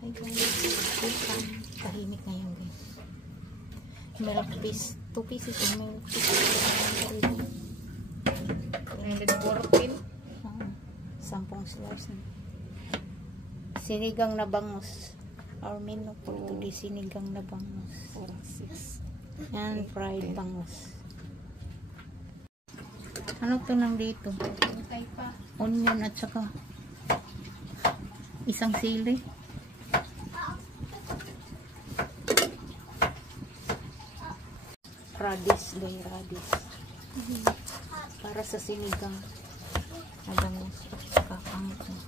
Ay guys, tahimik ngayon guys. Milk piece, 2 pieces yung milk piece. 114. 10 slice na. Sinigang na bangus. Our menu for today, sinigang na bangus. 6. Yan, fried bangus. Ano to nang dito? Onion at saka isang sili. Radish, para sa sinigang na bangus at saka kangkong.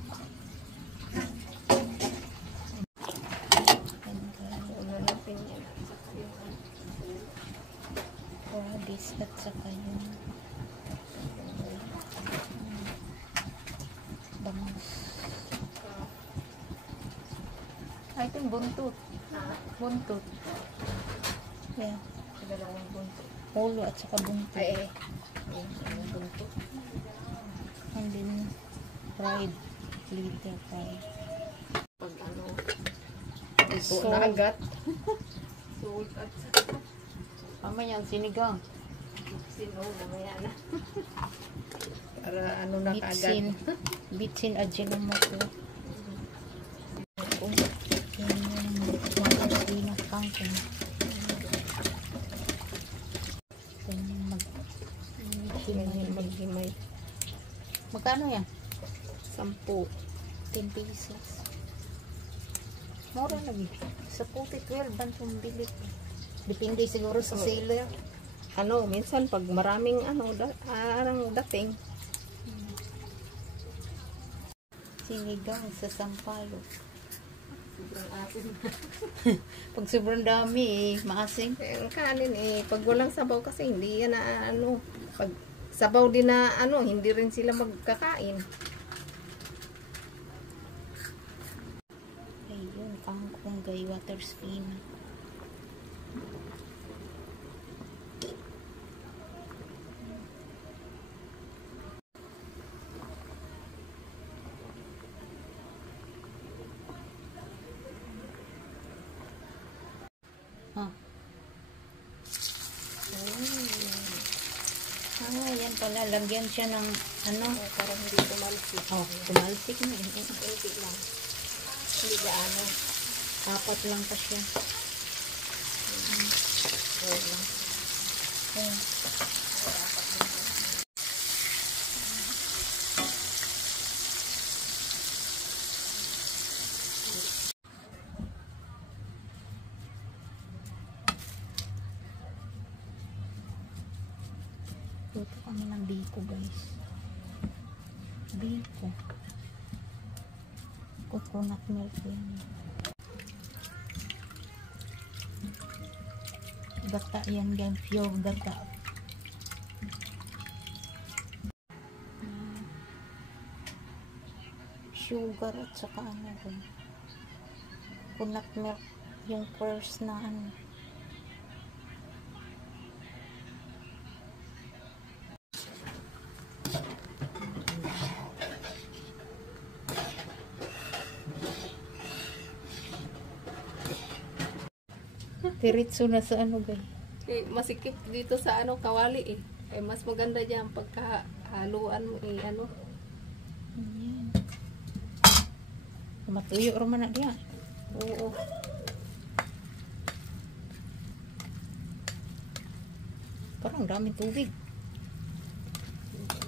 Radish at saka yung bangus. Ay, ito yung buntot. Buntot. Yeah. Dalawang buntot. Ulo at saka buntot. Ay, buntot. And then, fried. Little fried. Pag ano, Salt. nagat. Salt at saka. Mamaya ang sinigang. Sino, mamaya na. Para ano na kaagad. Bitsin Ajinomoto. Yan yung mga na kangkong. Maghimay. Magkano yan? 10. 10 pieces. Mura lagi. Sa puti 12 ban bili ko. Depende siguro sa seller. Ano, minsan pag maraming ano, arang dating. Sinigang sa sampalo. Sobrang asin. Pag sobrang dami maasim. Ang kanin pag walang sabaw kasi hindi yan na ano. Pag sabaw din na ano, hindi rin sila magkakain. Ayun, kangkong gay water spinach. Yan pala, lagyan siya ng ano, Para hindi tumalsik. tumalsik na yun. Kunti lang. Hindi gaano. 4 lang pa siya. lang. Luto kami ng biko guys. Biko. Coconut milk yan. Gata yan guys. Pure gata. Sugar at saka ano rin. Coconut milk. Yung first na ano. Tiritso na sa ano guys. Masikip dito sa ano, kawali mas maganda diyan pagkahaluan mo ano. Ayan. Matuyo raman na diya. Oo. Parang daming tubig.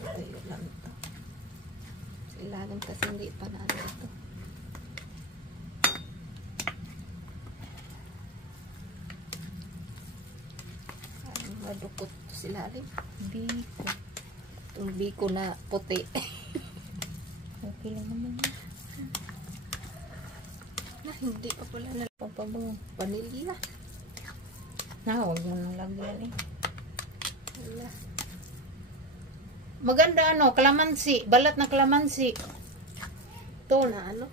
Tayo lang ito. Sa ilalim kasi hindi pa na ano ito. Madukot sa ilalim. Biko. Itong biko na puti. Okay lang naman. Na hindi pa pala na pampabango. Vanilla. Huwag mo nang lagyan Wala. Maganda ano, kalamansi. Balat na kalamansi. Ito na ano.